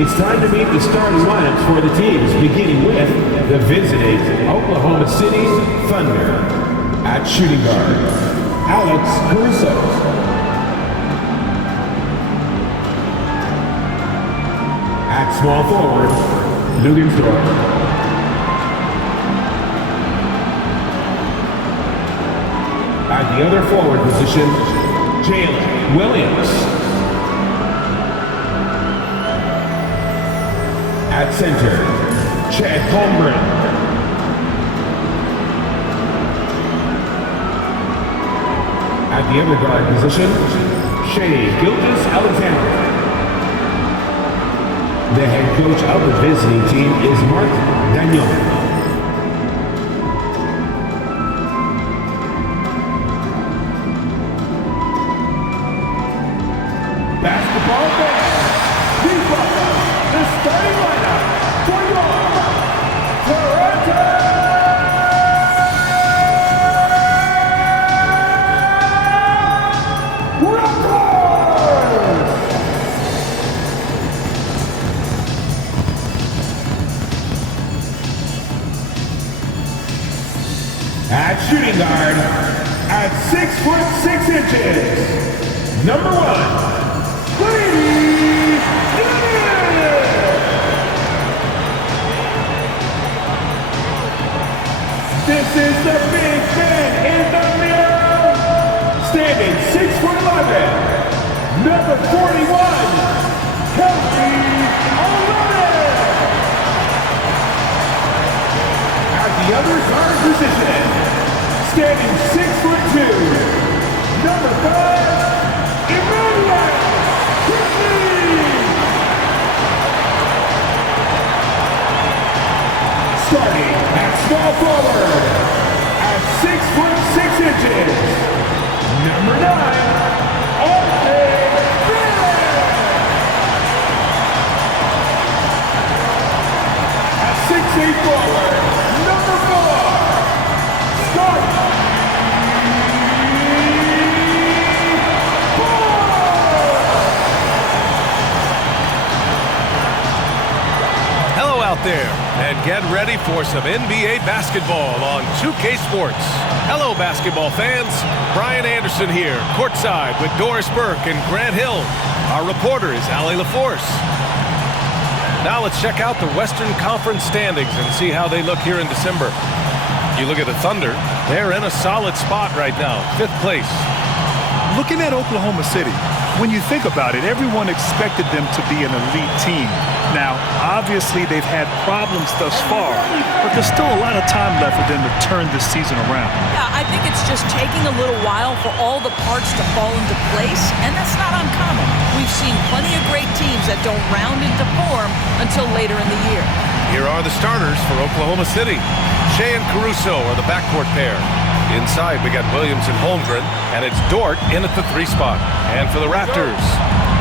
It's time to meet the starting lineups for the teams, beginning with the visiting Oklahoma City Thunder. At shooting guard, Alex Caruso. At small forward, Lugansdorf. At the other forward position, Jalen Williams. At center, Chad Holmgren. At the other guard position, Shea Gilgeous-Alexander. The head coach of the visiting team is Mark Daniel. Basketball fans, please welcome the starting lineup for your Toronto Raptors! At shooting guard, at 6'6", number 1, this is the big man in the middle, standing 6'11", number 41, Kelly Olynyk. At the other guard position, standing 6'2", number 5, Emmanuel Quickly. Starting at small forward, at 6'6", number 9, R.J. Barrett. At 6'8" forward, number 4, Scott. Hello out there, and get ready for some NBA basketball on 2K Sports. Hello, basketball fans. Brian Anderson here, courtside with Doris Burke and Grant Hill. Our reporter is Allie LaForce. Now let's check out the Western Conference standings and see how they look here in December. You look at the Thunder, they're in a solid spot right now, 5th place. Looking at Oklahoma City, when you think about it, everyone expected them to be an elite team. Now, obviously, they've had problems thus far, but there's still a lot of time left for them to turn this season around. Yeah, I think it's just taking a little while for all the parts to fall into place, and that's not uncommon. We've seen plenty of great teams that don't round into form until later in the year. Here are the starters for Oklahoma City. Shea and Caruso are the backcourt pair. Inside, we got Williams and Holmgren, and it's Dort in at the 3 spot. And for the Raptors,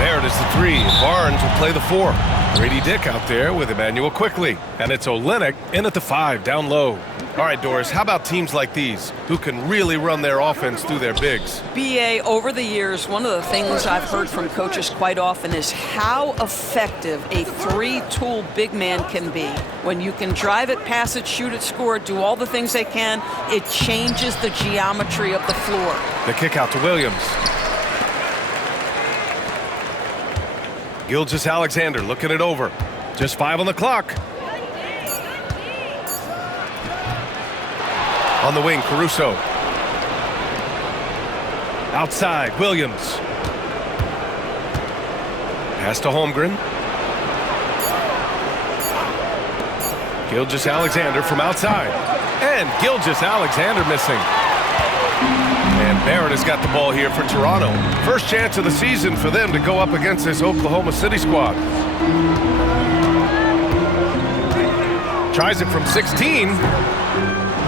Barrett is the 3, and Barnes will play the 4. Grady Dick out there with Emmanuel Quickly, and it's Olynyk in at the 5, down low. All right, Doris, how about teams like these who can really run their offense through their bigs? BA, over the years, one of the things I've heard from coaches quite often is how effective a 3-tool big man can be. When you can drive it, pass it, shoot it, score it, do all the things they can, it changes the geometry of the floor. The kick out to Williams. Gilgeous-Alexander looking it over. Just 5 on the clock. On the wing, Caruso. Outside, Williams. Pass to Holmgren. Gilgeous-Alexander from outside. And Gilgeous-Alexander missing. And Barrett has got the ball here for Toronto. First chance of the season for them to go up against this Oklahoma City squad. Tries it from 16.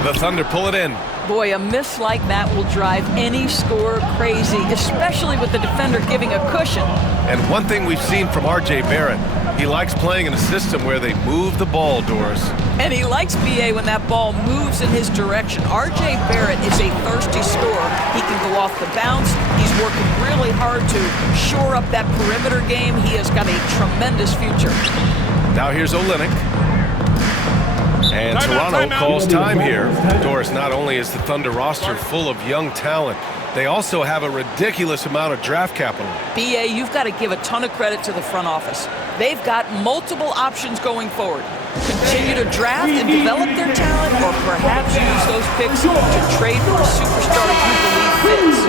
The Thunder pull it in. Boy, a miss like that will drive any scorer crazy, especially with the defender giving a cushion. And one thing we've seen from R.J. Barrett, he likes playing in a system where they move the ball, Doris. And he likes BA when that ball moves in his direction. R.J. Barrett is a thirsty scorer. He can go off the bounce. He's working really hard to shore up that perimeter game. He has got a tremendous future. Now here's Olynyk. And Toronto calls time here. Doris, not only is the Thunder roster full of young talent, they also have a ridiculous amount of draft capital. BA, you've got to give a ton of credit to the front office. They've got multiple options going forward. Continue to draft and develop their talent, or perhaps use those picks to trade for a superstar you believe fits.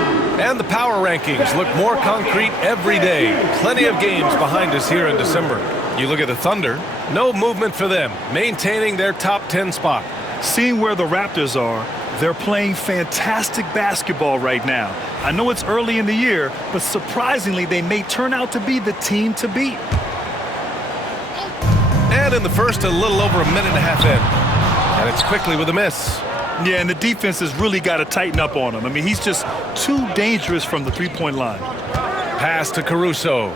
And the power rankings look more concrete every day. Plenty of games behind us here in December. You look at the Thunder, no movement for them, maintaining their top 10 spot. Seeing where the Raptors are, they're playing fantastic basketball right now. I know it's early in the year, but surprisingly, they may turn out to be the team to beat. And in the first, a little over a minute and a half in. And it's quickly with a miss. Yeah, and the defense has really got to tighten up on him. I mean, he's just too dangerous from the three-point line. Pass to Caruso.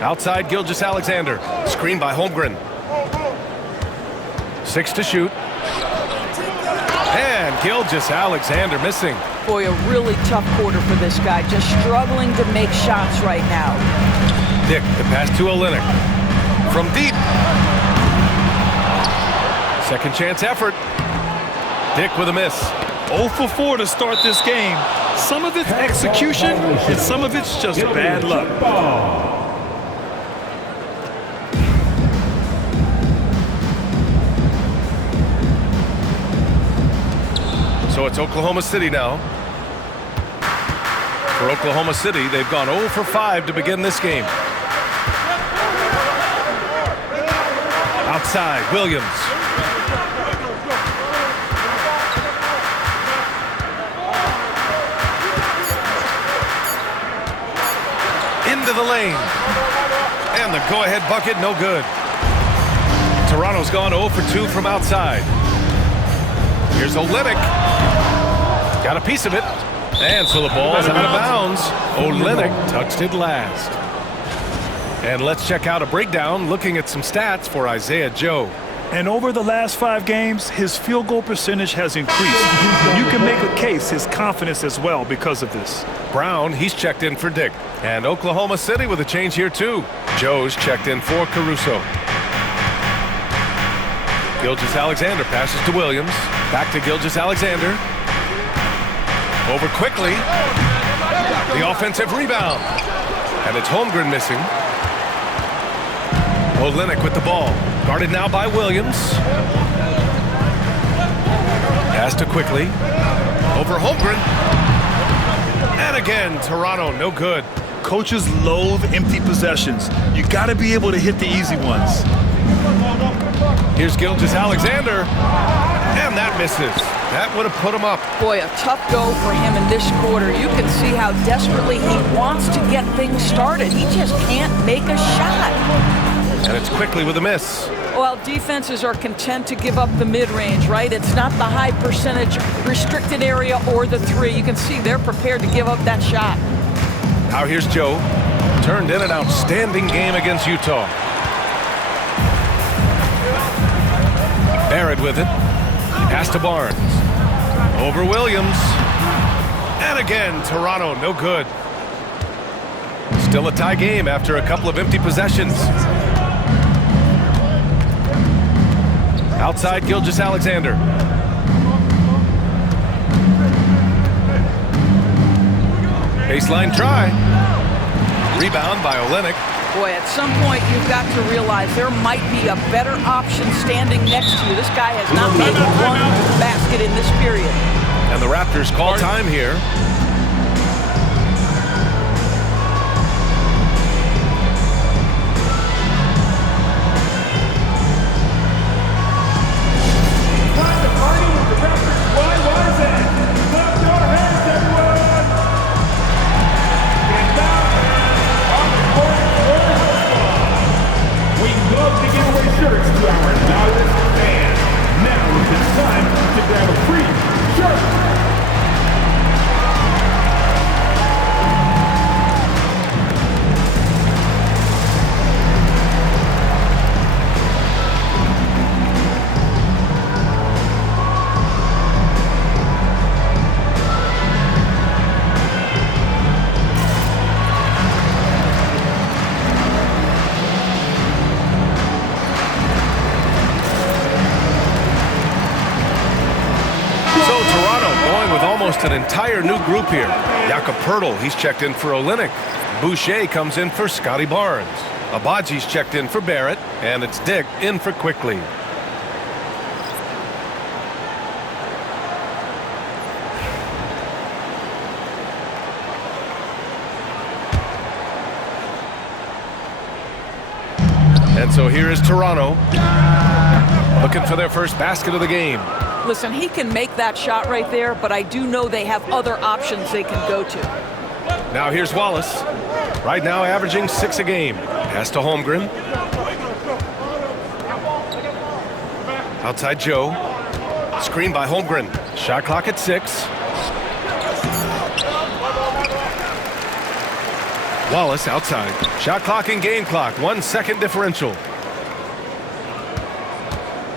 Outside, Gilgeous-Alexander. Screen by Holmgren. 6 to shoot. And Gilgeous-Alexander missing. Boy, a really tough quarter for this guy. Just struggling to make shots right now. Dick, the pass to Olynyk. From deep. Second chance effort. Dick with a miss. 0 for 4 to start this game. Some of it's execution, and some of it's just bad luck. So it's Oklahoma City now. For Oklahoma City, they've gone 0 for 5 to begin this game. Outside, Williams. Into the lane. And the go-ahead bucket, no good. Toronto's gone 0 for 2 from outside. Here's Olynyk. Got a piece of it. And so the ball's out of bounds. Olynyk touched it last. And let's check out a breakdown looking at some stats for Isaiah Joe. And over the last 5 games, his field goal percentage has increased. You can make a case his confidence as well because of this. Brown, he's checked in for Dick. And Oklahoma City with a change here too. Joe's checked in for Caruso. Gilgeous-Alexander passes to Williams. Back to Gilgeous-Alexander. Over quickly. The offensive rebound. And it's Holmgren missing. Olynyk with the ball. Guarded now by Williams. Pass to quickly. Over Holmgren. And again, Toronto, no good. Coaches loathe empty possessions. You got to be able to hit the easy ones. Here's Gilgeous-Alexander. And that misses. That would have put him up. Boy, a tough go for him in this quarter. You can see how desperately he wants to get things started. He just can't make a shot. And it's quickly with a miss. Well, defenses are content to give up the mid-range, right? It's not the high percentage restricted area or the 3. You can see they're prepared to give up that shot. Now here's Joe. Turned in an outstanding game against Utah. Barrett with it. Pass to Barnes. Over Williams. And again, Toronto, no good. Still a tie game after a couple of empty possessions. Outside, Gilgeous-Alexander. Baseline try. Rebound by Olynyk. Boy, at some point you've got to realize there might be a better option standing next to you. This guy has not made one basket in this period. And the Raptors call time here. going with almost an entire new group here. Jakob Poeltl, he's checked in for Olynyk. Boucher comes in for Scotty Barnes. Abaji's checked in for Barrett, and it's Dick in for Quickly. And so here is Toronto, looking for their first basket of the game. Listen, he can make that shot right there, but I do know they have other options they can go to. Now here's Wallace. Right now averaging 6 a game. Pass to Holmgren. Outside Joe. Screen by Holmgren. Shot clock at 6. Wallace outside. Shot clock and game clock. 1 second differential.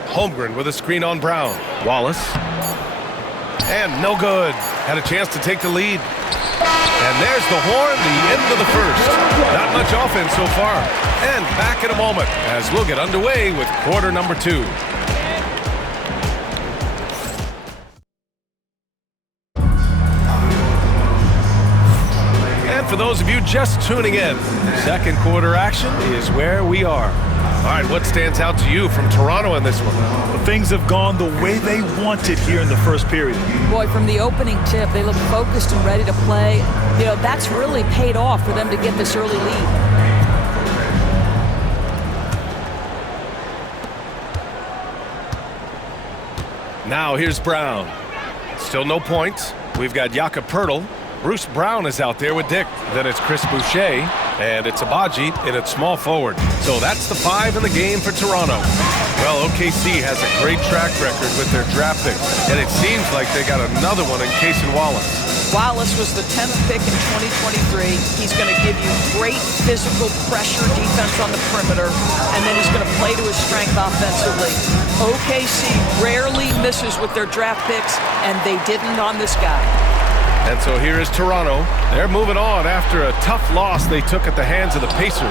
Holmgren with a screen on Brown. Wallace. And no good. Had a chance to take the lead. And there's the horn, the end of the first. Not much offense so far. And back in a moment as we'll get underway with quarter number 2. And for those of you just tuning in, second quarter action is where we are. All right, what stands out to you from Toronto in this one? Well, things have gone the way they wanted here in the first period. Boy, from the opening tip, they look focused and ready to play. You know, that's really paid off for them to get this early lead. Now here's Brown. Still no points. We've got Jakob Poeltl. Bruce Brown is out there with Dick. Then it's Chris Boucher, and it's Abaji in its small forward. So that's the 5 in the game for Toronto. Well, OKC has a great track record with their draft picks, and it seems like they got another one in Cason Wallace. Wallace was the 10th pick in 2023. He's going to give you great physical pressure defense on the perimeter, and then he's going to play to his strength offensively. OKC rarely misses with their draft picks, and they didn't on this guy. And so here is Toronto. They're moving on after a tough loss they took at the hands of the Pacers.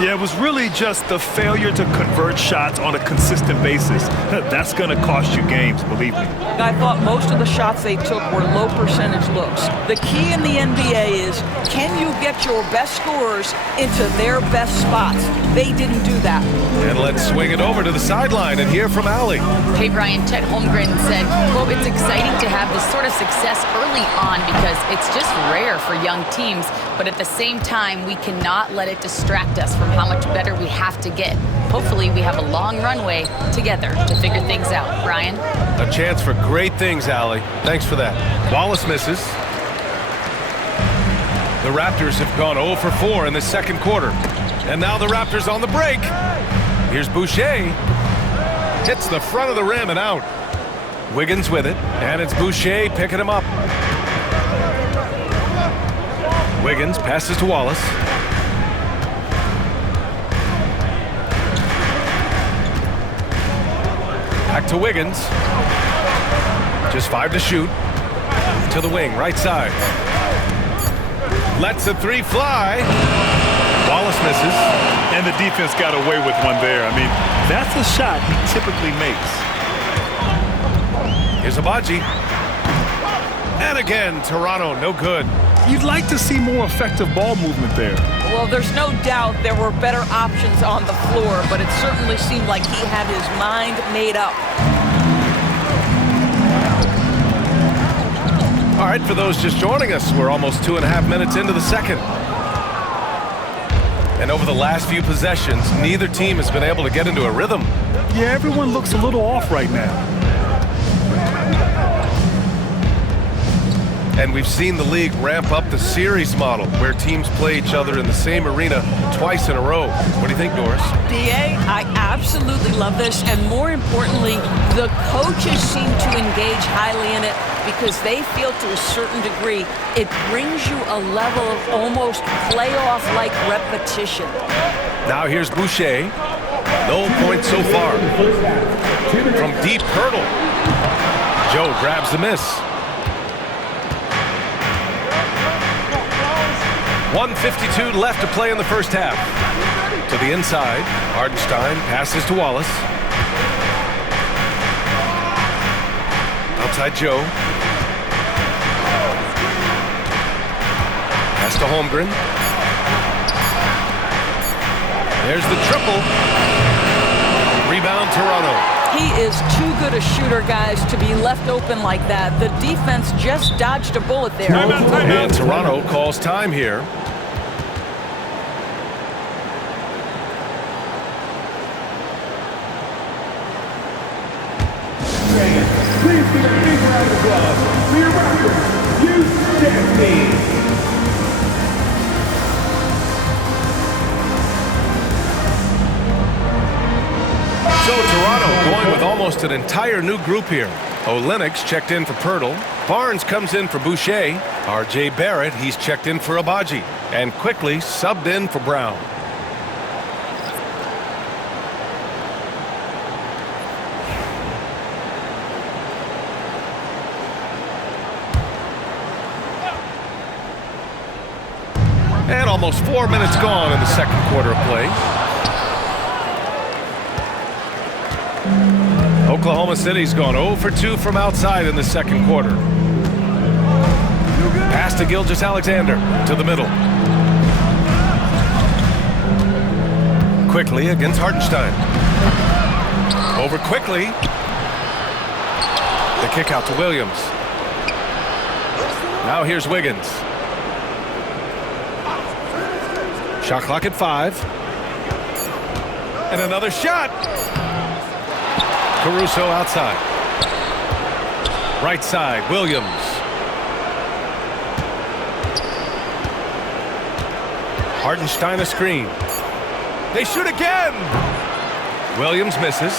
Yeah, it was really just the failure to convert shots on a consistent basis. That's going to cost you games, believe me. I thought most of the shots they took were low percentage looks. The key in the NBA is, can you get your best scorers into their best spots? They didn't do that. And let's swing it over to the sideline and hear from Allie. Hey, Brian, Chet Holmgren said, quote, "It's exciting to have this sort of success early on because it's just rare for young teams. But at the same time, we cannot let it distract us from how much better we have to get. Hopefully, we have a long runway together to figure things out." Brian? A chance for great things, Allie. Thanks for that. Wallace misses. The Raptors have gone 0 for 4 in the second quarter. And now the Raptors on the break. Here's Boucher. Hits the front of the rim and out. Wiggins with it, and it's Boucher picking him up. Wiggins passes to Wallace. Back to Wiggins. Just 5 to shoot. To the wing, right side. Lets the 3 fly. Wallace misses. And the defense got away with one there. I mean, that's a shot he typically makes. Here's Abaji. And again, Toronto, no good. You'd like to see more effective ball movement there. Well, there's no doubt there were better options on the floor, but it certainly seemed like he had his mind made up. All right, for those just joining us, we're almost 2.5 minutes into the second. And over the last few possessions, neither team has been able to get into a rhythm. Yeah, everyone looks a little off right now. And we've seen the league ramp up the series model where teams play each other in the same arena twice in a row. What do you think, Doris? DA, I absolutely love this, and more importantly, the coaches seem to engage highly in it because they feel to a certain degree it brings you a level of almost playoff-like repetition. Now here's Boucher. No points so far. From deep hurdle. Joe grabs the miss. 1:52 left to play in the first half. To the inside, Hardenstein passes to Wallace. Outside Joe. Pass to Holmgren. There's the triple. Rebound, Toronto. He is too good a shooter, guys, to be left open like that. The defense just dodged a bullet there. And Toronto calls time here. Please give a big round of applause for your Raptors, youth dance team. So Toronto going with almost an entire new group here. Olynyk's checked in for Pirtle. Barnes comes in for Boucher. R.J. Barrett, he's checked in for Abaji. And quickly subbed in for Brown. And almost 4 minutes gone in the second quarter of play. Oklahoma City's gone 0 for 2 from outside in the second quarter. Pass to Gilgeous-Alexander to the middle. Quickly against Hartenstein. Over quickly. The kick out to Williams. Now here's Wiggins. Shot clock at 5. And another shot. Caruso outside. Right side, Williams. Hartenstein a screen. They shoot again. Williams misses.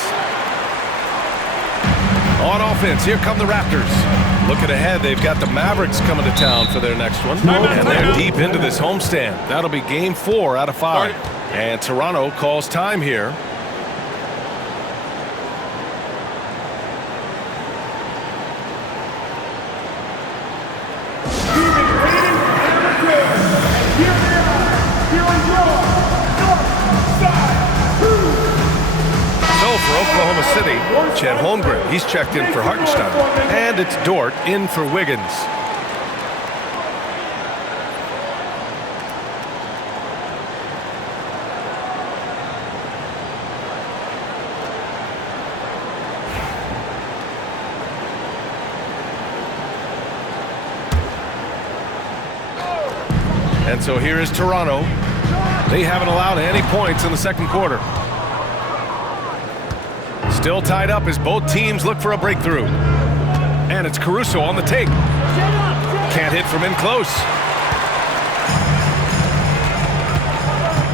On offense, here come the Raptors. Looking ahead, they've got the Mavericks coming to town for their next one. And they're deep into this homestand. That'll be game 4 out of 5. And Toronto calls time here. Oklahoma City, Chet Holmgren, he's checked in for Hartenstein. And it's Dort in for Wiggins. And so here is Toronto. They haven't allowed any points in the second quarter. Still tied up as both teams look for a breakthrough. And it's Caruso on the take. Can't hit from in close.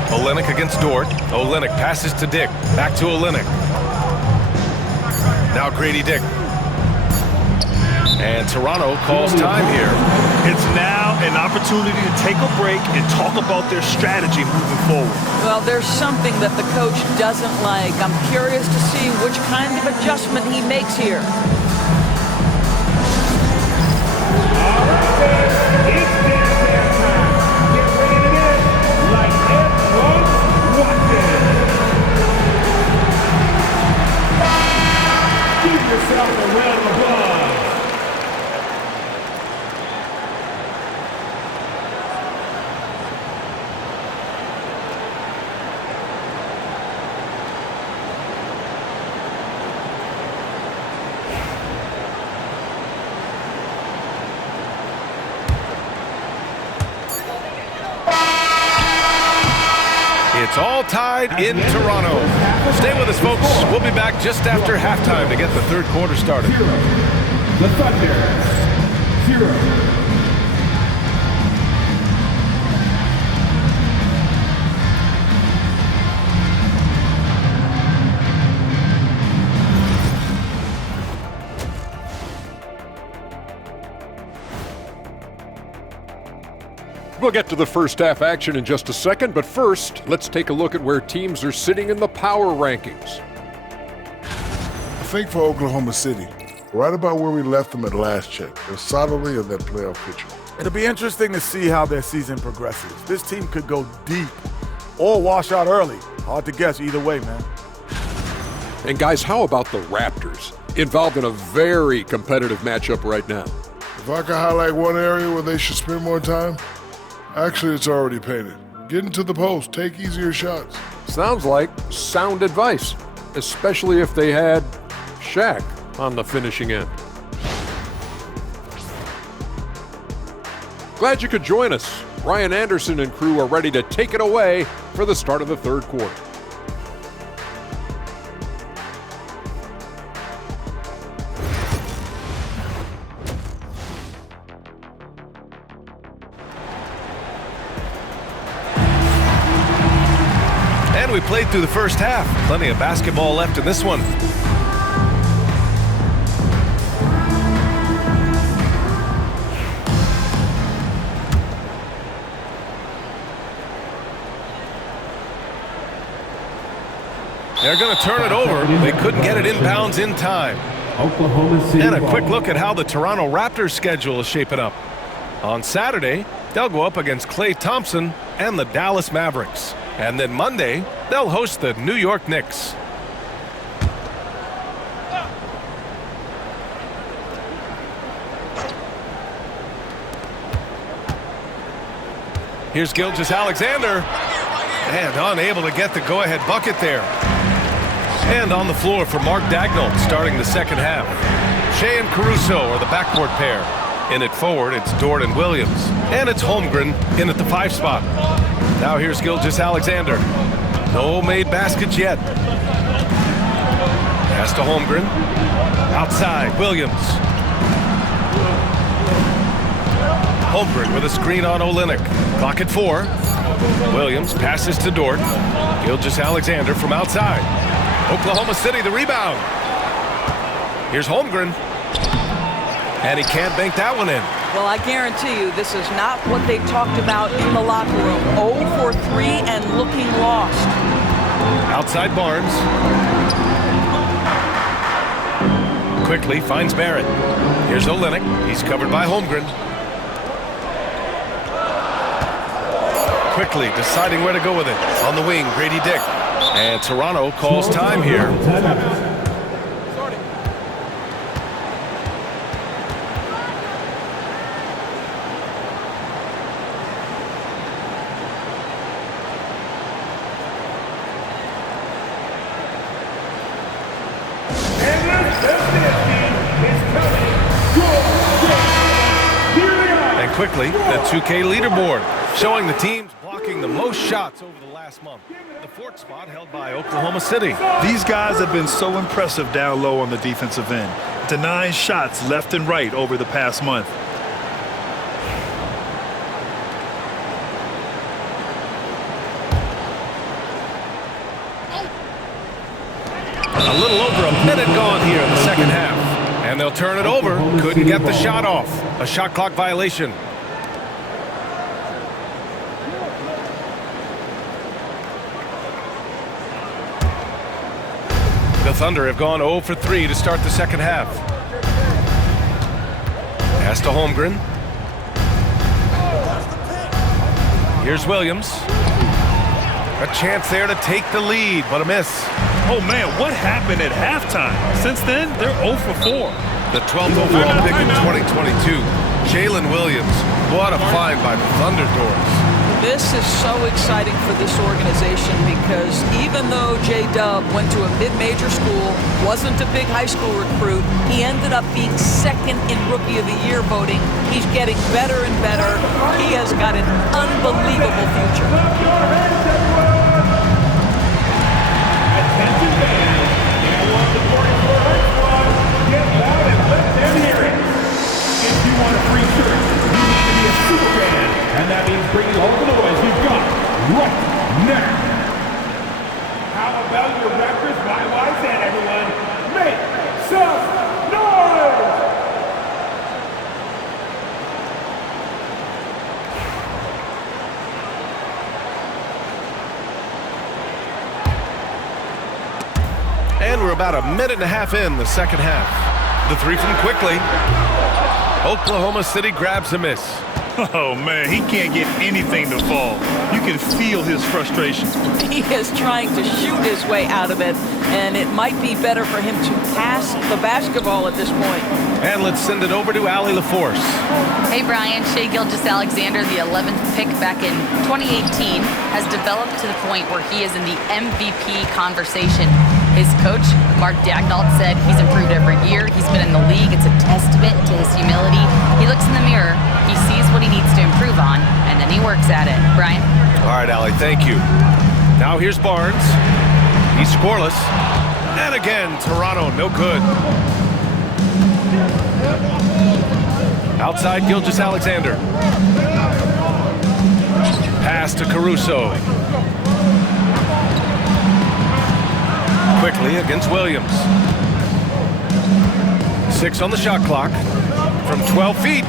Olynyk against Dort. Olynyk passes to Dick. Back to Olynyk. Now Grady Dick. And Toronto calls time here. It's now an opportunity to take a break and talk about their strategy moving forward. Well, there's something that the coach doesn't like. I'm curious to see which kind of adjustment he makes here. All right, it's dance time. Get ready to dance like everyone's watching. Give yourself a round of applause. It's all tied in Toronto. Stay with us, folks. We'll be back just after halftime to get the third quarter started. The Thunder, 0. We'll get to the first half action in just a second, but first, let's take a look at where teams are sitting in the power rankings. I think for Oklahoma City, right about where we left them at last check. They're solidly in that playoff picture. It'll be interesting to see how their season progresses. This team could go deep or wash out early. Hard to guess either way, man. And guys, how about the Raptors? Involved in a very competitive matchup right now. If I could highlight one area where they should spend more time, actually it's already painted. Get into the post, take easier shots. Sounds like sound advice, especially if they had Shaq on the finishing end. Glad you could join us. Ryan Anderson and crew are ready to take it away for the start of the third quarter. And we played through the first half. Plenty of basketball left in this one. They're going to turn it over. They couldn't get it inbounds in time. Oklahoma City. And a quick look at how the Toronto Raptors schedule is shaping up. On Saturday, they'll go up against Klay Thompson and the Dallas Mavericks. And then Monday, they'll host the New York Knicks. Here's Gilgeous-Alexander. And unable to get the go-ahead bucket there. And on the floor for Mark Daigneault starting the second half. Shea and Caruso are the backcourt pair. In at forward, it's Dort and Williams. And it's Holmgren in at the 5 spot. Now here's Gilgeous-Alexander. No made baskets yet. Pass to Holmgren. Outside, Williams. Holmgren with a screen on Olynyk. Clock at 4. Williams passes to Dort. Gilgeous-Alexander from outside. Oklahoma City the rebound. Here's Holmgren. And he can't bank that one in. Well, I guarantee you this is not what they talked about in the locker room. 0 for 3 and looking lost. Outside Barnes. Quickly finds Barrett. Here's Olynyk. He's covered by Holmgren. Quickly deciding where to go with it. On the wing, Grady Dick. And Toronto calls time here. And quickly, the 2K leaderboard showing the teams blocking the most shots over the last month. The 4th spot held by Oklahoma City. These guys have been so impressive down low on the defensive end, denying shots left and right over the past month. A little over a minute gone here in the second half. And they'll turn it over. Couldn't get the shot off. A shot clock violation. The Thunder have gone 0 for 3 to start the second half. Pass to Holmgren. Here's Williams. A chance there to take the lead, but a miss. Oh, man, what happened at halftime? Since then, they're 0 for 4. The 12th overall pick in 2022, Jalen Williams. What a find by the Thunder Doors. This is so exciting for this organization because even though J-Dub went to a mid-major school, wasn't a big high school recruit, he ended up being second in Rookie of the Year voting. He's getting better and better. He has got an unbelievable future. Attention fans, if you want the 44 Red Squad, get loud and let them hear it. If you want a free shirt, you need to be a super fan, and that means bringing all the noise you've got right now. How about your Raptors? My said, everyone, make some noise! And we're about a minute and a half in the second half. The 3 from Quickly. Oklahoma City grabs a miss. Oh, man, he can't get anything to fall. You can feel his frustration. He is trying to shoot his way out of it, and it might be better for him to pass the basketball at this point. And let's send it over to Allie LaForce. Hey, Brian. Shai Gilgeous-Alexander, the 11th pick back in 2018, has developed to the point where he is in the MVP conversation. His coach, Mark Daigneault, said he's improved every year. He's been in the league. It's a testament to his humility. He looks in the mirror, he sees what he needs to improve on, and then he works at it. Brian? All right, Allie, thank you. Now here's Barnes. He's scoreless. And again, Toronto, no good. Outside Gilgeous-Alexander. Pass to Caruso. Quickly against Williams. 6 on the shot clock from 12 feet.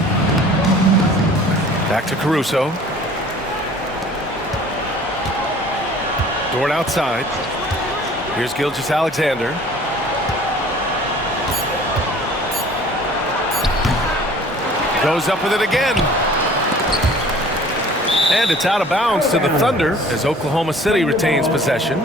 Back to Caruso. Dort outside. Here's Gilgeous-Alexander. Goes up with it again. And it's out of bounds to the Thunder as Oklahoma City retains possession.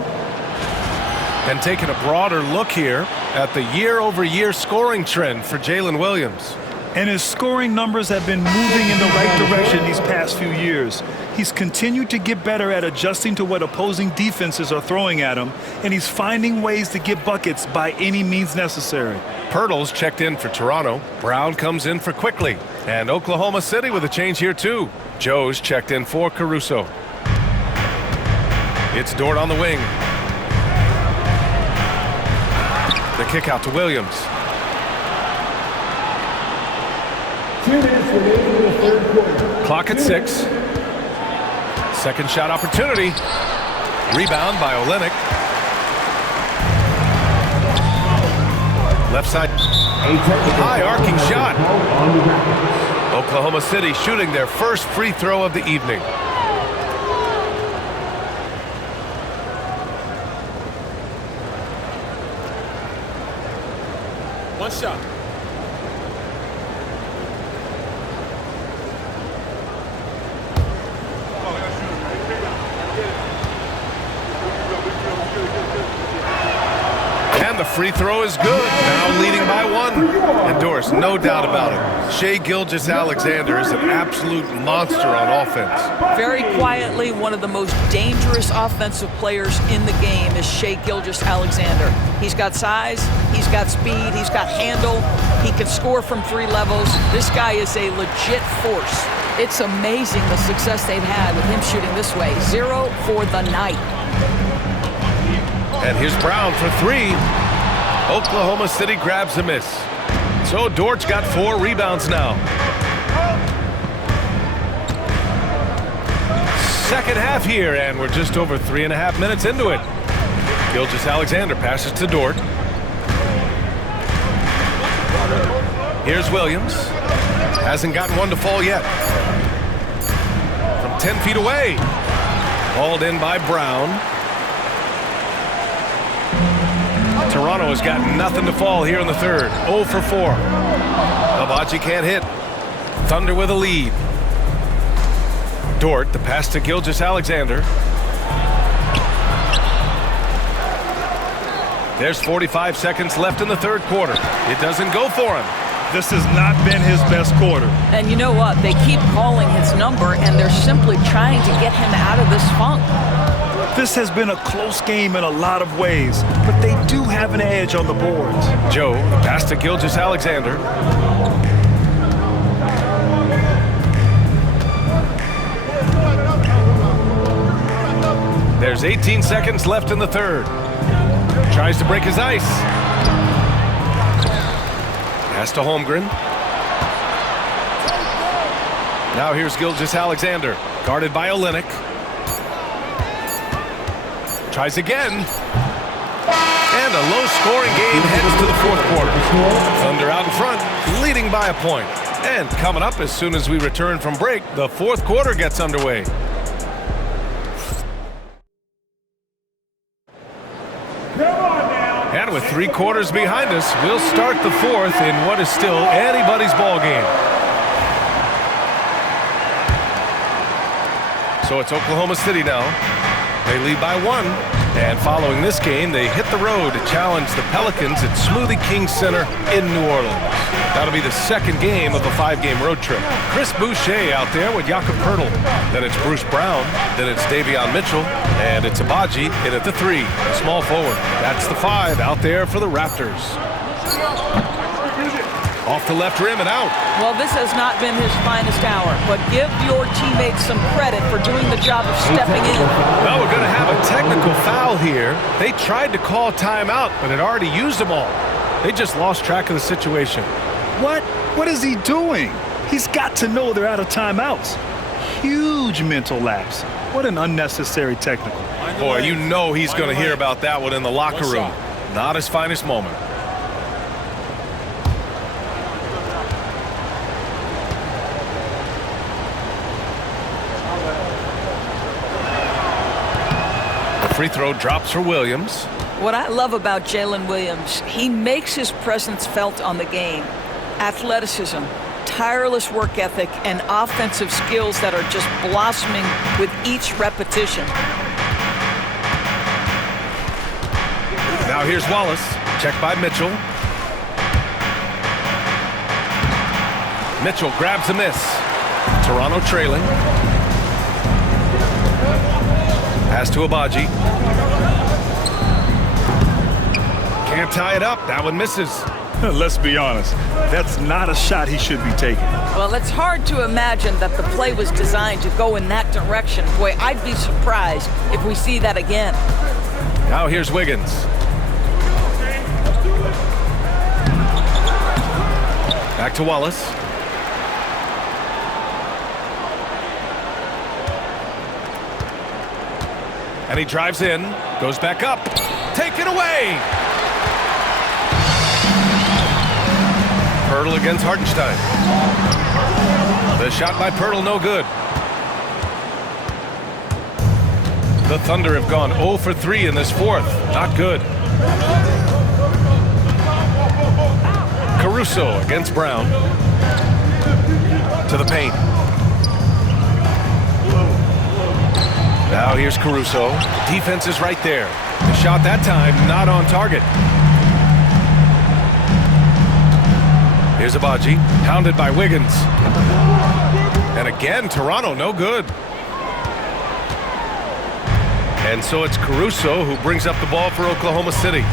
And taking a broader look here at the year-over-year scoring trend for Jalen Williams. And his scoring numbers have been moving in the right direction these past few years. He's continued to get better at adjusting to what opposing defenses are throwing at him, and he's finding ways to get buckets by any means necessary. Pirtle's checked in for Toronto. Brown comes in for Quickly. And Oklahoma City with a change here too. Joe's checked in for Caruso. It's Dort on the wing. The kick out to Williams. 2 minutes remaining in the third quarter. Clock at 6. Second shot opportunity. Rebound by Olynyk. Left side. High arcing shot. Oklahoma City shooting their first free throw of the evening. One shot. And the free throw is good. Now leading by 1. And Doris, no doubt about it, Shai Gilgeous-Alexander is an absolute monster on offense. Very quietly, one of the most dangerous offensive players in the game is Shai Gilgeous-Alexander. He's got size, he's got speed, he's got handle, he can score from 3 levels. This guy is a legit force. It's amazing the success they've had with him shooting this way. 0 for the night. And here's Brown for 3. Oklahoma City grabs a miss. So Dort's got 4 rebounds now. Second half here, and we're just over 3.5 minutes into it. Gilgeous-Alexander passes to Dort. Here's Williams. Hasn't gotten one to fall yet. From 10 feet away. Hauled in by Brown. Toronto has got nothing to fall here in the third. 0 for 4. Abaji can't hit. Thunder with a lead. Dort, the pass to Gilgeous-Alexander. There's 45 seconds left in the third quarter. It doesn't go for him. This has not been his best quarter. And you know what? They keep calling his number, and they're simply trying to get him out of this funk. This has been a close game in a lot of ways, but they do have an edge on the boards. Joe, pass to Gilgeous-Alexander. There's 18 seconds left in the third. Tries to break his ice. Pass to Holmgren. Now here's Gilgeous-Alexander, guarded by Olynyk. Tries again. And a low-scoring game heads to the fourth quarter. Thunder out in front, leading by a point. And coming up as soon as we return from break, the fourth quarter gets underway. And with 3 quarters behind us, we'll start the fourth in what is still anybody's ball game. So it's Oklahoma City now. They lead by 1. And following this game, they hit the road to challenge the Pelicans at Smoothie King Center in New Orleans. That'll be the second game of a 5-game road trip. Chris Boucher out there with Jakob Poeltl. Then it's Bruce Brown. Then it's Davion Mitchell. And it's Abaji in at the 3, a small forward. That's the 5 out there for the Raptors. Off the left rim and out. Well, this has not been his finest hour, but give your teammates some credit for doing the job of stepping in. Well, we're going to have a technical foul here. They tried to call timeout, but had already used them all. They just lost track of the situation. What? What is he doing? He's got to know they're out of timeouts. Huge mental lapse. What an unnecessary technical. Boy, you know he's going to hear about that one in the locker room. Not his finest moment. The free throw drops for Williams. What I love about Jalen Williams, he makes his presence felt on the game. Athleticism, tireless work ethic, and offensive skills that are just blossoming with each repetition. Now here's Wallace. Checked by Mitchell. Mitchell grabs a miss. Toronto trailing. Pass to Abaji. Can't tie it up. That one misses. Let's be honest. That's not a shot he should be taking. Well, it's hard to imagine that the play was designed to go in that direction. Boy, I'd be surprised if we see that again. Now here's Wiggins. Back to Wallace. And he drives in, goes back up, taken away. Poeltl against Hartenstein. The shot by Poeltl, no good. The Thunder have gone 0 for 3 in this fourth. Not good. Caruso against Brown. To the paint. Now here's Caruso. Defense is right there. The shot that time not on target. Here's Abaji, pounded by Wiggins. And again, Toronto, no good. And so it's Caruso who brings up the ball for Oklahoma City.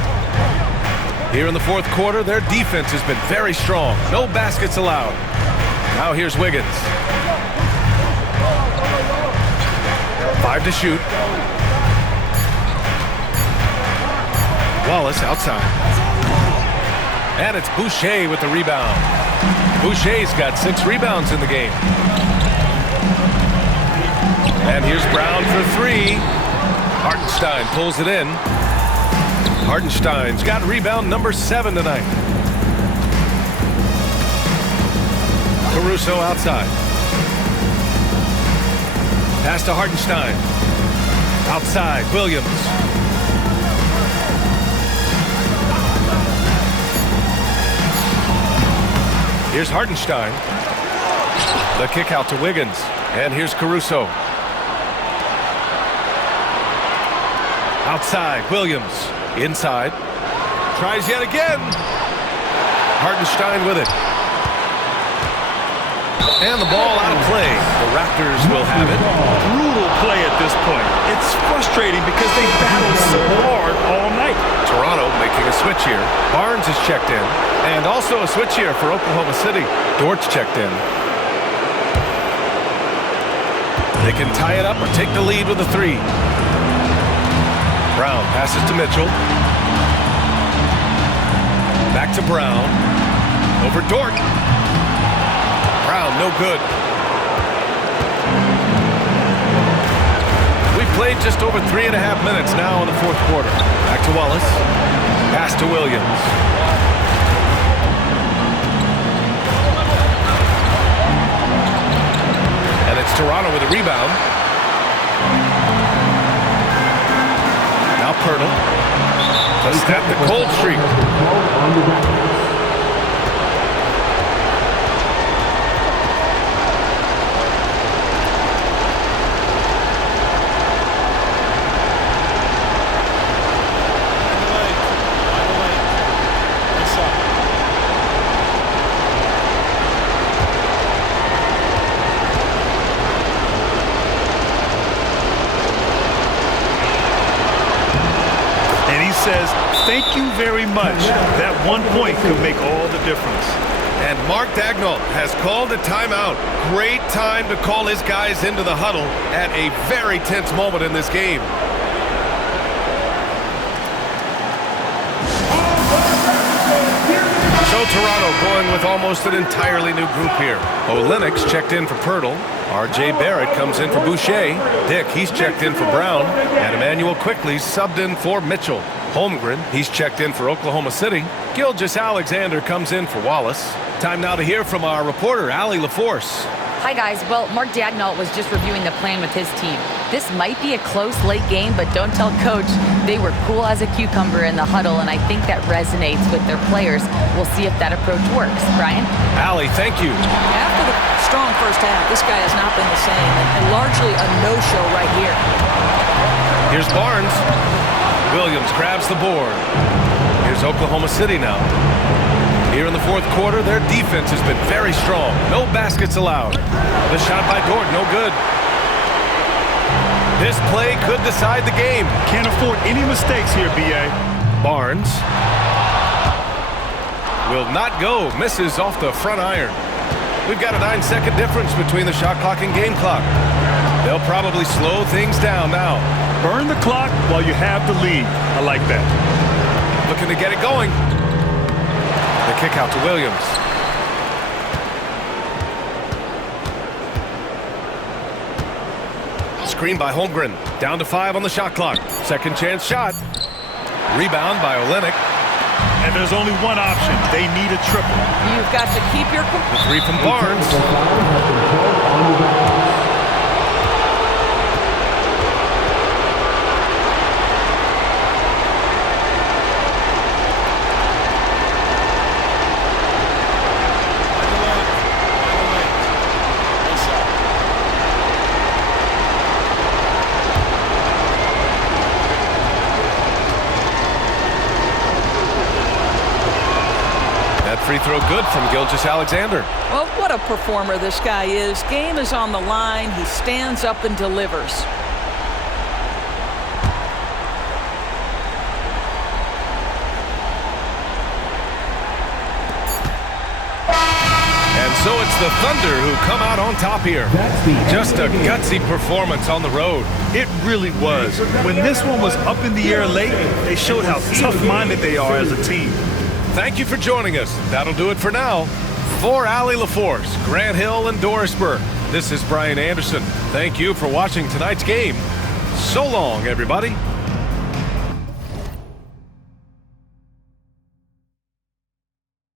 Here in the fourth quarter, their defense has been very strong. No baskets allowed. Now here's Wiggins. 5 to shoot. Wallace outside. And it's Boucher with the rebound. Boucher's got 6 rebounds in the game. And here's Brown for 3. Hartenstein pulls it in. Hartenstein's got rebound number 7 tonight. Caruso outside. Pass to Hartenstein. Outside, Williams. Here's Hartenstein. The kick out to Wiggins. And here's Caruso. Outside, Williams. Inside. Tries yet again. Hartenstein with it. And the ball out of play. The Raptors will have it. Brutal play at this point. It's frustrating because they battled so hard all night. Toronto making a switch here. Barnes is checked in. And also a switch here for Oklahoma City. Dort's checked in. They can tie it up or take the lead with a 3. Brown passes to Mitchell. Back to Brown. Over Dort. Brown, no good. We've played just over 3.5 minutes now in the fourth quarter. Back to Wallace. Pass to Williams. And it's Toronto with a rebound. Now Poeltl. To snap the cold streak. thank you very much. That 1 point could make all the difference. And Mark Daigneault has called a timeout. Great time to call his guys into the huddle at a very tense moment in this game. So Toronto going with almost an entirely new group here. Olenek's checked in for Pirtle. R.J. Barrett comes in for Boucher. Dick, he's checked in for Brown. And Emmanuel Quickley's subbed in for Mitchell. Holmgren, he's checked in for Oklahoma City. Gilgeous-Alexander comes in for Wallace. Time now to hear from our reporter, Allie LaForce. Hi, guys. Well, Mark Daigneault was just reviewing the plan with his team. This might be a close late game, but don't tell Coach. They were cool as a cucumber in the huddle, and I think that resonates with their players. We'll see if that approach works. Brian? Allie, thank you. After the strong first half, this guy has not been the same, and largely a no-show right here. Here's Barnes. Williams grabs the board. Here's Oklahoma City now. Here in the fourth quarter, their defense has been very strong. No baskets allowed. The shot by Dort, no good. This play could decide the game. Can't afford any mistakes here, B.A. Barnes will not go. Misses off the front iron. We've got a 9-second difference between the shot clock and game clock. They'll probably slow things down now. Burn the clock while you have the lead. I like that. Looking to get it going. The kick out to Williams. Screen by Holmgren. Down to 5 on the shot clock. Second chance shot. Rebound by Olenek. And there's only one option. They need a triple. You've got to keep your... The 3 from Barnes. Free throw good from Gilgeous-Alexander. Well, what a performer this guy is. Game is on the line. He stands up and delivers. And so it's the Thunder who come out on top here. Just a gutsy performance on the road. It really was. When this one was up in the air late, they showed how tough-minded they are as a team. Thank you for joining us. That'll do it for now. For Allie LaForce, Grant Hill, and Doris Burke, this is Brian Anderson. Thank you for watching tonight's game. So long, everybody.